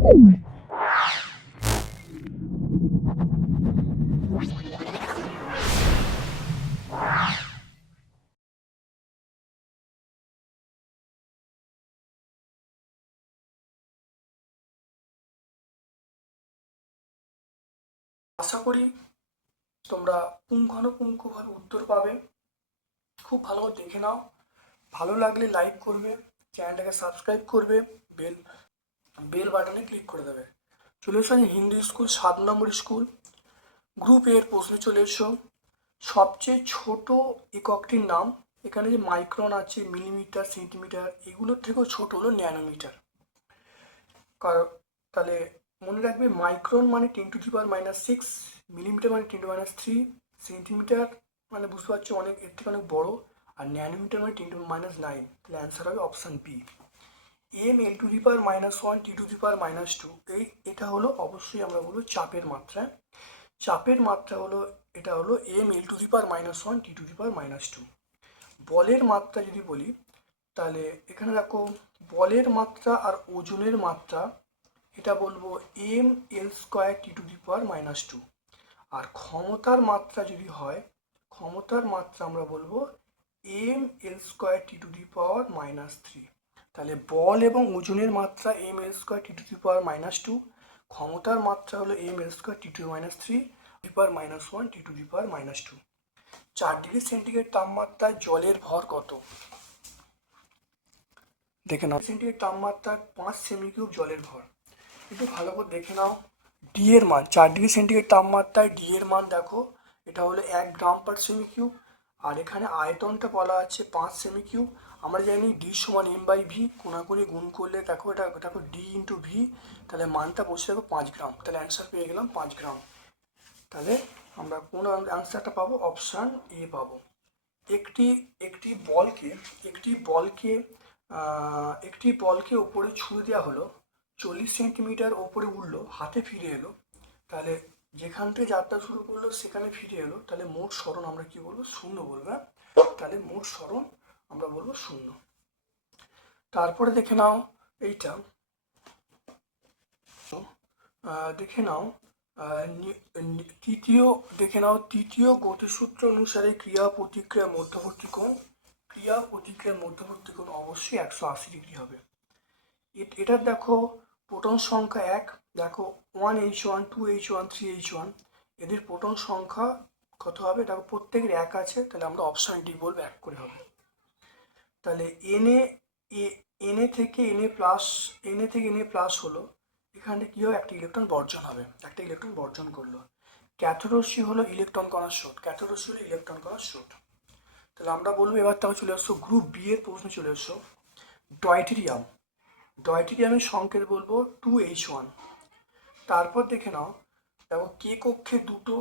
আশা করি তোমরা পুঙ্খানুপুঙ্খভাবে উত্তর পাবে। খুব ভালো দেখে নাও। ভালো লাগলে লাইক করবে, চ্যানেলটাকে সাবস্ক্রাইব করবে বেল বেল বাটনে ক্লিক করে দেবে। চলে এসো আজ হিন্দু স্কুল, সাত নম্বর স্কুল। গ্রুপ এর প্রশ্নে চলে এসো। সবচেয়ে ছোট এককটির নাম, এখানে যে মাইক্রন আছে মিলিমিটার সেন্টিমিটার এগুলোর থেকেও ছোট হলো ন্যানোমিটার। কারণ তাহলে মনে রাখবে মাইক্রন মানে ten to the power minus six millimetre মানে ten to minus three centimetre মানে বুঝতে পারছ অনেক, এর থেকে অনেক বড়, আর ন্যানোমিটার মানে টেন টু মাইনাস নাইন তাহলে অ্যান্সার হবে option B M L to the power minus one T to the power minus two এই, এটা হলো অবশ্যই আমরা বলব চাপের মাত্রা। চাপের মাত্রা হলো, এটা হলো M L to the power minus one T to the power minus two বলের মাত্রা যদি বলি, তাহলে এখানে দেখো, বলের মাত্রা আর ওজনের মাত্রা, এটা বলব M L square T to the power minus two আর ক্ষমতার মাত্রা যদি হয়, ক্ষমতার মাত্রা আমরা বলব M L square T to the power minus three তাহলে বল এবং ওজনের মাত্রা M L square T to the power minus two ক্ষমতার মাত্রা হলো M L square T to minus three the power minus one T to the power minus two চার degree centigrade তাপমাত্রায় জলের ভর কত? দেখে নাও সেন্টিগ্রেড তাপমাত্রায় পাঁচ সেমি কিউব জলের ভর। একটু ভালো করে দেখে নাও ডি এর মান, চার ডিগ্রি সেন্টিগ্রেড তাপমাত্রায় ডি এর মান দেখো, এটা হলো এক গ্রাম পার সেমি কিউব আর এখানে আয়তনটা বলা আছে পাঁচ সেমি কিউব আমরা জানি ডি সমান এম বাই ভি কোনাকুনি গুণ করলে দেখো এটা, দেখো ডি ইন্টু ভি তাহলে মানটা বসে দেখো পাঁচ গ্রাম। তাহলে অ্যান্সার পেয়ে গেলাম পাঁচ গ্রাম। তাহলে আমরা কোন অ্যান্সারটা পাবো? অপশান এ পাবো। একটি একটি বলকে একটি বলকে একটি বলকে ওপরে ছুঁড়ে দেওয়া হলো, চল্লিশ সেন্টিমিটার ওপরে উঠল, হাতে ফিরে এলো। তাহলে যেখান থেকে যাত্রা শুরু করল, সেখানে ফিরে এলো। তাহলে মোট স্মরণ আমরা কি বলব? শূন্য বলব হ্যাঁ? তাহলে মোট স্মরণ আমরা বলব শূন্য। তারপরে দেখে নাও এইটা। দেখে নাও তৃতীয়, দেখে নাও, তৃতীয় গতিসূত্র অনুসারে ক্রিয়া প্রতিক্রিয়া মধ্যবর্তী কোণ ক্রিয়া প্রতিক্রিয়া মধ্যবর্তী কোণ অবশ্যই একশো আশি ডিগ্রি হবে। এটার দেখো প্রোটন সংখ্যা এক, দেখো one H one, two H one, three H one. এদের প্রোটন সংখ্যা কত হবে? দেখো প্রত্যেকের এক আছে, তাহলে আমরা অপশান ডি বলব এক করে হবে। তাহলে এনএ এনএ থেকে এনএ প্লাস এনএ থেকে এনএ প্লাস হলো, এখানে কী হবে একটা ইলেকট্রন বর্জন হবে। একটা ইলেকট্রন বর্জন করল। ক্যাথোরসি হলো ইলেকট্রন কণার স্রোত। ক্যাথোরসি হলো ইলেকট্রন কণার স্রোত। তাহলে আমরা বলব, এবার তাহলে চলে আসছো গ্রুপ বি এর প্রশ্নে চলে এসছো ডয়টেরিয়াম ডয়টেরিয়ামের সংকেত বলব টু এইচ ওয়ান তারপর দেখে নাও, দেখো কে কক্ষে দুটো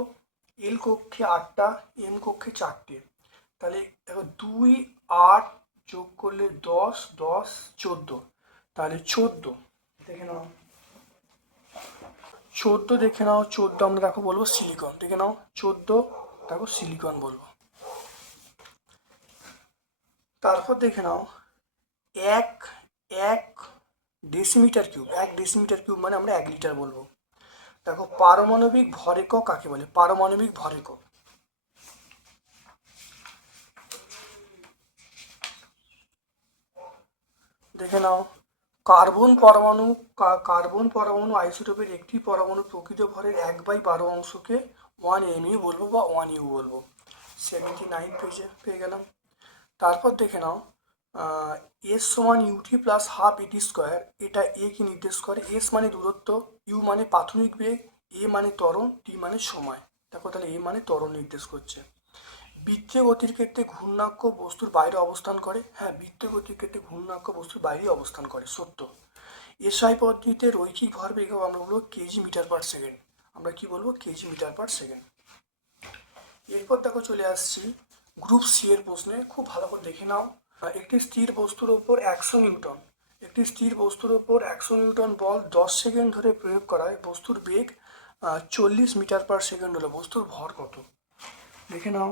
এল কক্ষে আটটা এম কক্ষে চারটে। তাহলে দেখো দুই, আট যোগ করলে দশ দশ, চোদ্দ। তাহলে চোদ্দ। দেখে নাও। চোদ্দ দেখে নাও, চোদ্দ আমরা দেখো বলব সিলিকন দেখে নাও, চোদ্দ, দেখো সিলিকন বলব। তারপর দেখে নাও, এক এক ডেসিমিটার কিউব এক ডেসিমিটার কিউব মানে আমরা এক লিটার বলব। দেখো পারমাণবিক ভরেকক কাকে বলে? পারমাণবিক ভরেকক দেখে নাও। কার্বন পরমাণু কার্বন পরমাণু আইসোটোপের একটি পরমাণু প্রকৃত ভরের এক বাই বারো অংশকে ওয়ান এম ইউ বলব বা ওয়ান ইউ বলব। সেভেন্টি নাইন পেজে পেয়ে গেলাম। তারপর দেখে নাও এস সমান UT plus half AT square এটা এ কি নির্দেশ করে। এস মানে দূরত্ব ইউ মানে প্রাথমিক বেগ এ মানে ত্বরণ টি মানে সময়। দেখো তাহলে এ মানে ত্বরণ নির্দেশ করছে। বৃত্তীয় গতির ক্ষেত্রে ঘূর্ণাক্ষ বস্তুর বাইরে অবস্থান করে। হ্যাঁ বৃত্তীয় গতির ক্ষেত্রে ঘূর্ণাক্ষ বস্তুর বাইরে অবস্থান করে, সত্য। এসআই পদ্ধতিতে রৈখিক ভরবেগ আমরা বলব কেজি মিটার পার সেকেন্ড। আমরা কি বলব? KG metre per second. এরপর দেখো চলে আসছি গ্রুপ সি এর প্রশ্নে। খুব ভালো করে দেখে নাও। একটি স্থির বস্তুর ওপর একশো নিউটন। একটি স্থির বস্তুর ওপর একশো নিউটন বল দশ সেকেন্ড ধরে প্রয়োগ করায় বস্তুর বেগ চল্লিশ মিটার পার সেকেন্ড হলো। বস্তুর ভর কত? দেখে নাও।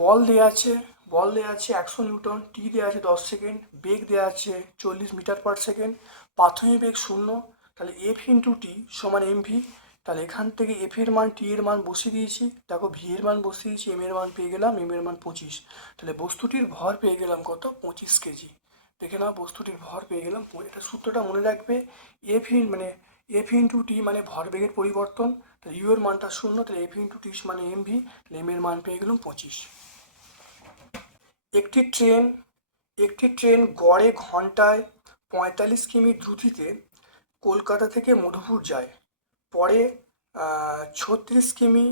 বল দেওয়া আছে, বল দেওয়া আছে একশো নিউটন, টি দেওয়া আছে দশ সেকেন্ড, বেগ দেওয়া আছে চল্লিশ মিটার পার সেকেন্ড প্রাথমিক বেগ শূন্য, তাহলে এফ ইন্টু টি সমান এম ভি তাহলে এখান থেকে এফ এর মান টি এর মান বসিয়ে দিয়েছি, দেখো ভি এর মান বসিয়ে দিয়েছি এম এর মান পেয়ে গেলাম এম এর মান পঁচিশ, তাহলে বস্তুটির ভর পেয়ে গেলাম কত? পঁচিশ কেজি, দেখে নাও বস্তুটির ভর পেয়ে গেলাম, এটা সূত্রটা মনে রাখবে এফ ইন মানে এফ ইন্টু টি মানে ভরবেগের পরিবর্তন তাহলে ইউ এর মানটা শূন্য, তাহলে এফ ইন্টু টি মানে এম ভি তাহলে এম এর মান পেয়ে গেলাম পঁচিশ। একটি ট্রেন একটি ট্রেন গড়ে ঘন্টায় পঁয়তাল্লিশ কিমি দ্রুতিতে কলকাতা থেকে মধুপুর যায়, পরে ছত্রিশ কিমি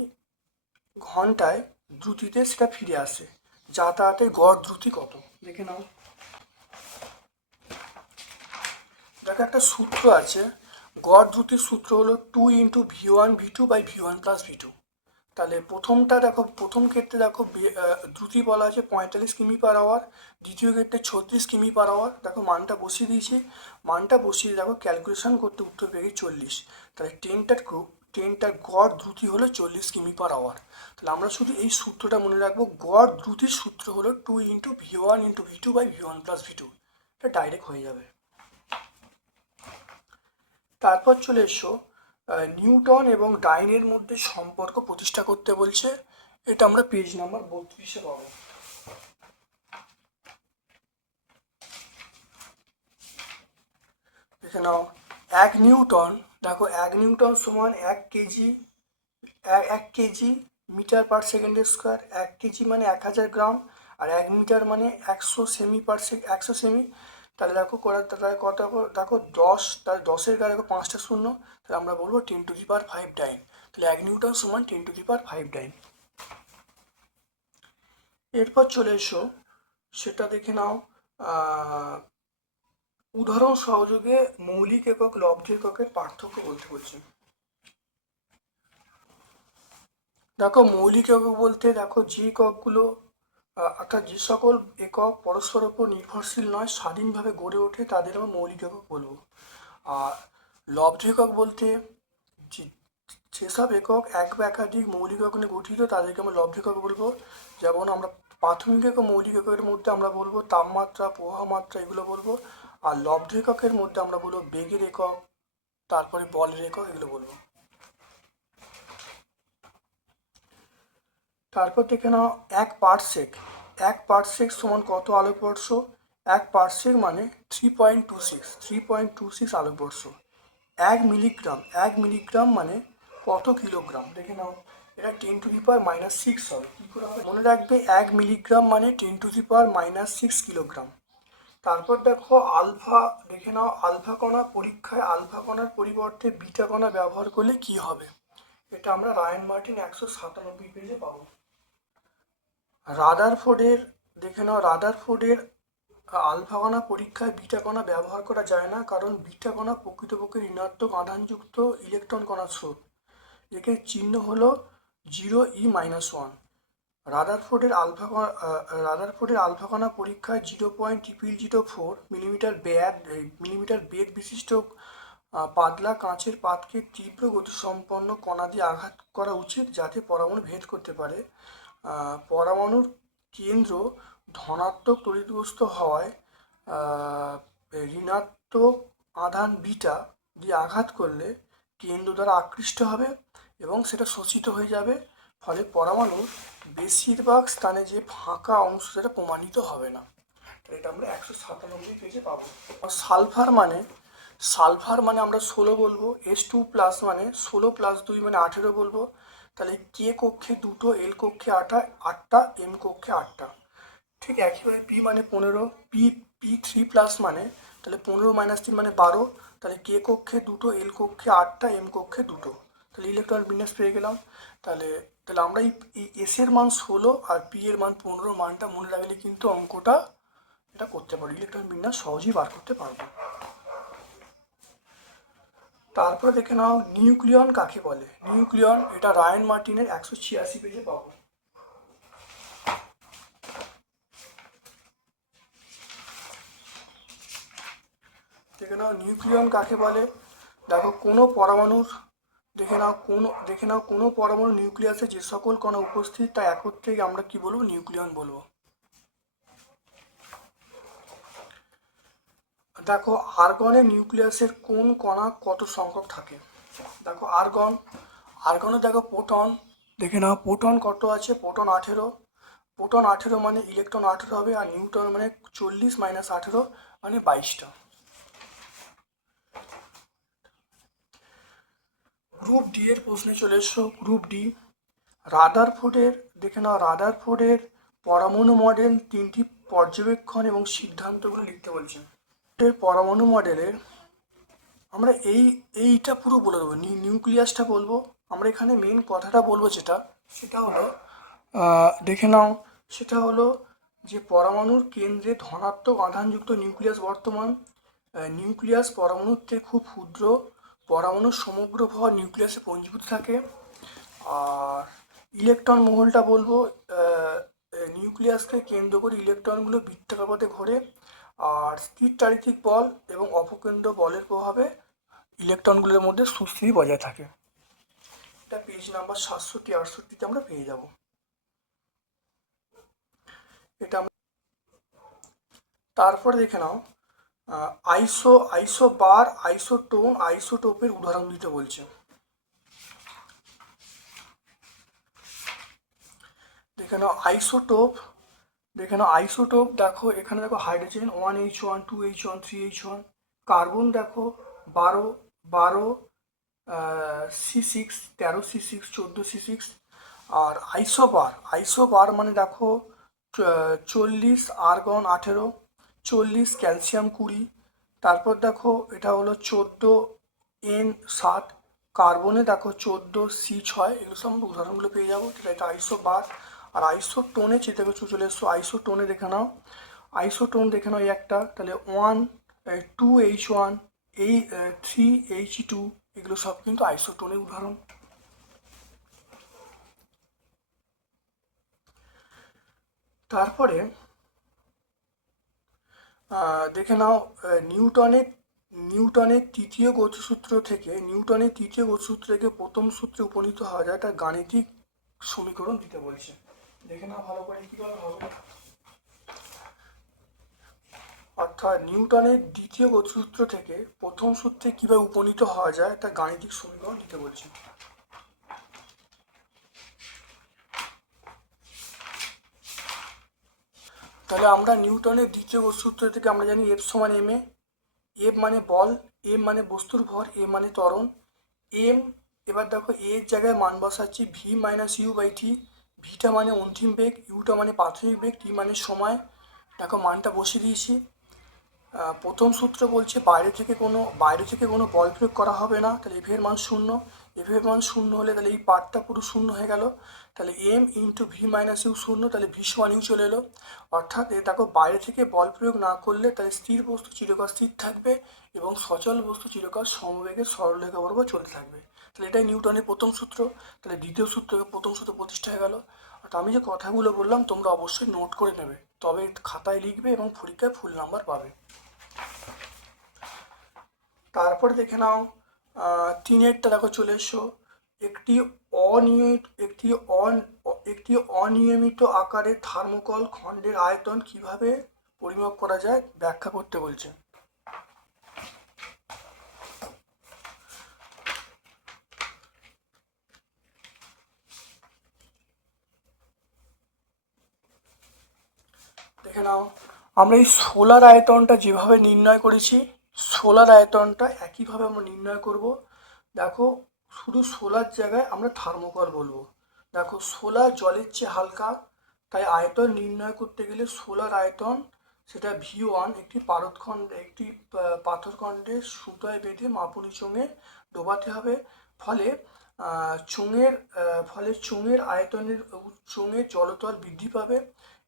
ঘন্টায় দ্রুতিতে সেটা ফিরে আসে। যাতায়াতের গড় দ্রুতি কত? দেখে নাও। দেখো একটা সূত্র আছে গড় দ্রুতির সূত্র হলো two into V one V two by V one plus V two তাহলে প্রথমটা দেখো, প্রথম ক্ষেত্রে দেখো দ্রুতি বলা আছে পঁয়তাল্লিশ কিমি পার আওয়ার দ্বিতীয় ক্ষেত্রে ছত্রিশ কিমি পার আওয়ার দেখো, মানটা বসিয়ে দিয়েছি। মানটা বসিয়ে দেখো ক্যালকুলেশন করতে উত্তর পেয়ে চল্লিশ। তাহলে ট্রেনটার ট্রেনটার গড় দ্রুতি হলো চল্লিশ কিমি পার আওয়ার তাহলে আমরা শুধু এই সূত্রটা মনে রাখব, গড় দ্রুতির সূত্র হলো two into V one into V two by V one plus V two এটা ডাইরেক্ট হয়ে যাবে। তারপর চলে এসো নিউটন এবং ডাইনের মধ্যে সম্পর্ক প্রতিষ্ঠা করতে বলছে। এটা আমরা পেজ নাম্বার বত্রিশে পাবো। দেখে নাও, এক নিউটন, দেখো, এক নিউটন সমান এক কেজি এক- KG metre per second square এক কেজি মানে এক হাজার গ্রাম, আর এক মিটার মানে একশো সেমি পার একশো সেমি তাহলে দেখো তাহলে কত? দেখো দশ, তাহলে দশের গায়ে দেখো পাঁচটা শূন্য, তাহলে আমরা বলব ten to the per five dyne তাহলে এক নিউটন সমান ten to the per five dyne এরপর চলে এসো, সেটা দেখে নাও উদাহরণ সহযোগে মৌলিক একক, লব্ধ এককের পার্থক্য বলতে বলছি দেখো মৌলিক একক বলতে, দেখো যে এককগুলো অর্থাৎ যে সকল একক পরস্পর উপর নির্ভরশীল নয়, স্বাধীনভাবে গড়ে ওঠে তাদের আমরা মৌলিক একক বলব। আর লব্ধ একক বলতে যেসব একক এক বা একাধিক মৌলিক একক নিয়ে গঠিত, তাদেরকে আমরা লব্ধ একক বলব। যেমন আমরা প্রাথমিক একক মৌলিক এককের মধ্যে আমরা বলব তাপমাত্রা প্রবাহ মাত্রা এগুলো বলব। আর লব্ধ এককের মধ্যে আমরা বলব বেগের একক, তারপরে বলের একক, এগুলো বলব। তারপর দেখে নাও, এক পার্সেক। এক পার্সেক সমান কত আলোকবর্ষ? এক পার্সেক মানে three point two six three point two six আলোকবর্ষ। এক মিলিগ্রাম এক মিলিগ্রাম মানে কত কিলোগ্রাম দেখে নাও, এটা ten to the power minus six হবে কী করে হবে মনে রাখবে, এক মিলিগ্রাম মানে ten to the power minus six kilogram তারপর দেখো আলফা দেখে নাও আলফা কণা পরীক্ষায় আলফা কণার পরিবর্তে বিটা কণা ব্যবহার করলে কি হবে? এটা আমরা রায়ন মার্টিন একশো সাতানব্বই পেজে পাবো। রাদারফোর্ডের দেখে নাও রাদারফোর্ডের আলফা কণা পরীক্ষায় বিটা কণা ব্যবহার করা যায় না, কারণ বিটা কণা প্রকৃতপক্ষে ঋণাত্মক আধানযুক্ত ইলেকট্রন কণার স্রোত। একে চিহ্ন হলো জিরো ই মাইনাস ওয়ান রাদারফোর্ডের আলফা রাদারফোর্ডের আলফা কণা পরীক্ষায় zero point triple zero four millimetre bag millimetre বেগ বিশিষ্ট পাতলা কাঁচের পাতকে তীব্র গতিসম্পন্ন কণা দিয়ে আঘাত করা উচিত, যাতে পরমাণু ভেদ করতে পারে। পরমাণুর কেন্দ্র ধনাত্মক তড়িৎগ্রস্ত হওয়ায় ঋণাত্মক আধান বিটা দিয়ে আঘাত করলে কেন্দ্র দ্বারা আকৃষ্ট হবে এবং সেটা শোষিত হয়ে যাবে। ফলে পরমাণুর বেশিরভাগ স্থানে যে ফাঁকা অংশ সেটা প্রমাণিত হবে না। এটা আমরা একশো সাতানব্বই পেজে পাবো। সালফার মানে সালফার মানে আমরা ষোলো বলব এস টু প্লাস মানে ষোলো প্লাস দুই মানে আঠেরো বলব। তাহলে কে কক্ষে দুটো এল কক্ষে আটা, আটটা এম কক্ষে আটটা। ঠিক একইভাবে পি মানে পনেরো পি পি থ্রি প্লাস মানে তাহলে পনেরো মাইনাস তিন মানে বারো, তাহলে কে কক্ষে দুটো এল কক্ষে আটটা এম কক্ষে দুটো। তাহলে ইলেকট্রন বিন্যাস পেয়ে গেলাম। তাহলে তাহলে আমরা এই এস এর মান ষোলো আর পি এর মান পনেরো মানটা মনে রাখলে কিন্তু অঙ্কটা এটা করতে পারব ইলেকট্রন বিন্যাস সহজেই বার করতে পারব। তারপরে দেখে নাও, নিউক্লিয়ন কাকে বলে? নিউক্লিয়ন, এটা রায়ন মার্টিনের একশো ছিয়াশি পেজে পাবো। দেখে নাও, নিউক্লিয়ন কাকে বলে? দেখো, কোনো পরমাণুর, দেখে নাও, কোনো, দেখে নাও, কোনো পরমাণু নিউক্লিয়াসে যে সকল কণা উপস্থিত, তা একত্রে আমরা কি বলব? নিউক্লিয়ন বলব। দেখো আর্গনের নিউক্লিয়াসের কোন কণা কত সংখ্যক থাকে? দেখো আর্গন, আর্গনে দেখো প্রোটন, দেখে নাও প্রোটন কত আছে? প্রোটন আঠেরো। প্রোটন আঠেরো মানে ইলেকট্রন আঠেরো হবে আর নিউট্রন মানে চল্লিশ মাইনাস আঠেরো মানে বাইশটা। গ্রুপ ডি এর প্রশ্নে চলে এসো। গ্রুপ ডি রাদারফোর্ডের দেখে নাও রাদারফোর্ডের পরমাণু মডেল তিনটি পর্যবেক্ষণ এবং সিদ্ধান্তগুলো লিখতে বলছেন। এর পরমাণু মডেলের আমরা এই, এইটা পুরো বলে দেবো নিউ নিউক্লিয়াসটা বলব। আমরা এখানে মেন কথাটা বলব যেটা, সেটা হলো দেখে নাও, সেটা হলো যে পরমাণুর কেন্দ্রে ধনাত্মক আধানযুক্ত নিউক্লিয়াস বর্তমান। নিউক্লিয়াস পরমাণুর থেকে খুব ক্ষুদ্র পরমাণুর সমগ্র ভর নিউক্লিয়াসে পঞ্জীভূত থাকে। আর ইলেকট্রন মহলটা বলব নিউক্লিয়াসকে কেন্দ্র করে ইলেকট্রনগুলো বৃত্তাকার পথে ঘোরে। আর স্থির চারিত্রিক বল এবং অপকেন্দ্র বলের প্রভাবে ইলেকট্রনগুলোর মধ্যে সুস্থিতি বজায় থাকে। এটা পেজ নাম্বার সাতষট্টি, আটষট্টিতে আমরা পেয়ে যাব। এটা তারপরে দেখে নাও আইসো আইসো বার আইসোটোন আইসোটোপের উদাহরণ দিতে বলছে। দেখে নাও আইসোটোপ দেখে নাও আইসোটোপ দেখো, এখানে দেখো hydrogen one H one two H one three H one carbon দেখো, বারো বারো সি সিক্স তেরো সি সিক্স চোদ্দ সি সিক্স আর আইসোবার আইসোবার মানে দেখো চল্লিশ আর্গন আঠেরো, চল্লিশ ক্যালসিয়াম কুড়ি, তারপর দেখো এটা হলো চোদ্দ এন সাত কার্বনে দেখো চোদ্দ সি ছয়, এগুলো সব উদাহরণগুলো পেয়ে যাব এটা আইসো বার আর আইসো টোনে চিন্তা করছ, চলে এসছো আইসো টোনে দেখে নাও। আইসো টোন দেখে নাও এই একটা, তাহলে ওয়ান টু এইচ ওয়ান এই থ্রি এইচ টু এগুলো সব কিন্তু আইসো টোনের উদাহরণ। তারপরে দেখে নাও নিউটনের নিউটনের তৃতীয় গতিসূত্র থেকে, নিউটনের তৃতীয় গতিসূত্র থেকে প্রথম সূত্রে উপনীত হওয়া যায় একটা গাণিতিক সমীকরণ দিতে বলছে। দেখে নাও ভালো করে কীভাবে হবে অর্থাৎ নিউটনের দ্বিতীয় গতিসূত্র থেকে প্রথম সূত্রে কীভাবে উপনীত হওয়া যায় একটা গাণিতিক সমীকরণ দিতে বলছে। তাহলে আমরা নিউটনের দ্বিতীয় সূত্র থেকে আমরা জানি এফ সমান এম এ এফ মানে বল এম মানে বস্তুর ভর এ মানে ত্বরণ এম এবার দেখো এর জায়গায় মান বসাচ্ছি V minus U by T ভিটা মানে অন্তিম বেগ, ইউটা মানে প্রাথমিক বেগ, টি মানে সময়। দেখো, মানটা বসিয়ে দিয়েছি। প্রথম সূত্র বলছে বাইরে থেকে কোনো, বাইরে থেকে কোনো বল প্রয়োগ করা হবে না। তাহলে এফের মান শূন্য। এফের মান শূন্য হলে তাহলে এই পার্টটা পুরো শূন্য হয়ে গেল। তাহলে M into V minus U শূন্য, তাহলে ভি সমান ইউ চলে এলো। অর্থাৎ দেখো, বাইরে থেকে বল প্রয়োগ না করলে তাহলে স্থির বস্তু চিরকাল স্থির থাকবে এবং সচল বস্তু চিরকাল সমবেগে সরলরেখা বরাবর চলতে থাকবে। তাহলে এটাই নিউটনের প্রথম সূত্র, তাহলে দ্বিতীয় সূত্র প্রথম সূত্র প্রতিষ্ঠা হয়ে গেল। অর্থাৎ আমি যে কথাগুলো বললাম, তোমরা অবশ্যই নোট করে নেবে। তবে খাতায় লিখবে এবং পরীক্ষায় ফুল নাম্বার পাবে। তারপরে দেখে নাও তিনেরটা দেখো, চলে এসো। একটি অনিয়মিত, একটি অন, একটি অনিয়মিত আকারের থার্মোকল খণ্ডের আয়তন কীভাবে পরিমাপ করা যায় ব্যাখ্যা করতে বলছে। দেখে নাও। আমরা এই সোলার আয়তনটা যেভাবে নির্ণয় করেছি, সোলার আয়তনটা একইভাবে আমরা নির্ণয় করব। দেখো, শুধু সোলার জায়গায় আমরা থার্মোকল বলব। দেখো, সোলার জলের চেয়ে হালকা, তাই আয়তন নির্ণয় করতে গেলে সোলার আয়তন সেটা ভি ওয়ান একটি পারদখণ্ড, একটি পাথরখণ্ডে সুতোয় বেঁধে মাপুনি চোঙে ডোবাতে হবে। ফলে চোঙের ফলে চোঙের আয়তনের, চোঙের জলতল বৃদ্ধি পাবে।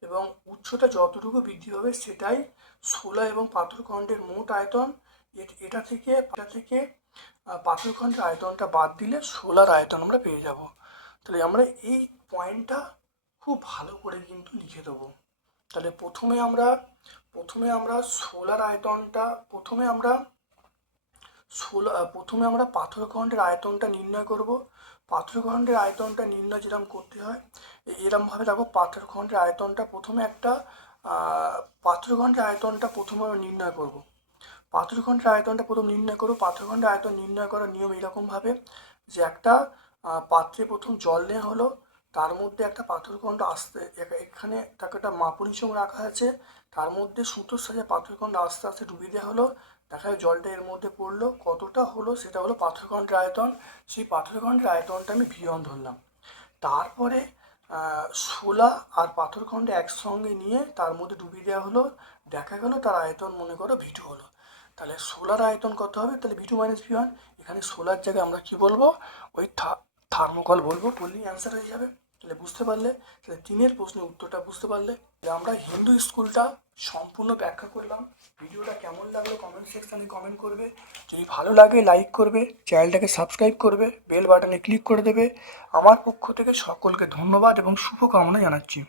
এবং উচ্চতা যতটুকু বৃদ্ধি পাবে সেটাই শোলা এবং পাথরখণ্ডের মোট আয়তন। এটা থেকে এটা থেকে পাথরখণ্ডের আয়তনটা বাদ দিলে শোলার আয়তন আমরা পেয়ে যাব। তাহলে আমরা এই পয়েন্টটা খুব ভালো করে কিন্তু লিখে দেবো। তাহলে প্রথমে আমরা প্রথমে আমরা সোলার আয়তনটা, প্রথমে আমরা সোলা প্রথমে আমরা পাথরখণ্ডের আয়তনটা নির্ণয় করব। পাথরখণ্ডের আয়তনটা নির্ণয় যেরকম করতে হয়, এরমভাবে দেখো পাথরখণ্ডের আয়তনটা প্রথমে একটা পাথরখণ্ডের আয়তনটা প্রথমে নির্ণয় করব। পাথরখণ্ডের আয়তনটা প্রথম নির্ণয় করব পাথরখণ্ডের আয়তন নির্ণয় করার নিয়ম এরকমভাবে যে একটা পাত্রে প্রথম জল নেওয়া হলো, তার মধ্যে একটা পাথরখণ্ড আস্তে এখানে তাকে একটা মাপুনিচং রাখা আছে তার মধ্যে সুতোর সাজে পাথরখণ্ড আস্তে আস্তে ডুবিয়ে দেওয়া হলো দেখা জলটা এর মধ্যে পড়ল, কতটা হলো সেটা হলো পাথরখণ্ডের আয়তন। সেই পাথরখণ্ডের আয়তনটা আমি ভি ওয়ান ধরলাম। তারপরে শোলা আর পাথরখণ্ডে একসঙ্গে নিয়ে তার মধ্যে ডুবিয়ে দেওয়া হলো। দেখা গেল তার আয়তন মনে করো ভিটু হলো। তাহলে সোলার আয়তন কত হবে? তাহলে V two minus V one এখানে সোলার জায়গায় আমরা কি বলব? ওই থার্মোকল বলব। বললেই অ্যান্সার হয়ে যাবে। তাহলে বুঝতে পারলে, তাহলে তিনের প্রশ্নের উত্তরটা বুঝতে পারলে আমরা হিন্দু স্কুলটা সম্পূর্ণ ব্যাখ্যা করলাম। ভিডিওটা কেমন লাগল কমেন্ট সেকশানে কমেন্ট করবে। যদি ভালো লাগে লাইক করবে, চ্যানেলটাকে সাবস্ক্রাইব করবে বেল বাটনে ক্লিক করে দেবে। আমার পক্ষ থেকে সকলকে ধন্যবাদ এবং শুভকামনা জানাচ্ছি।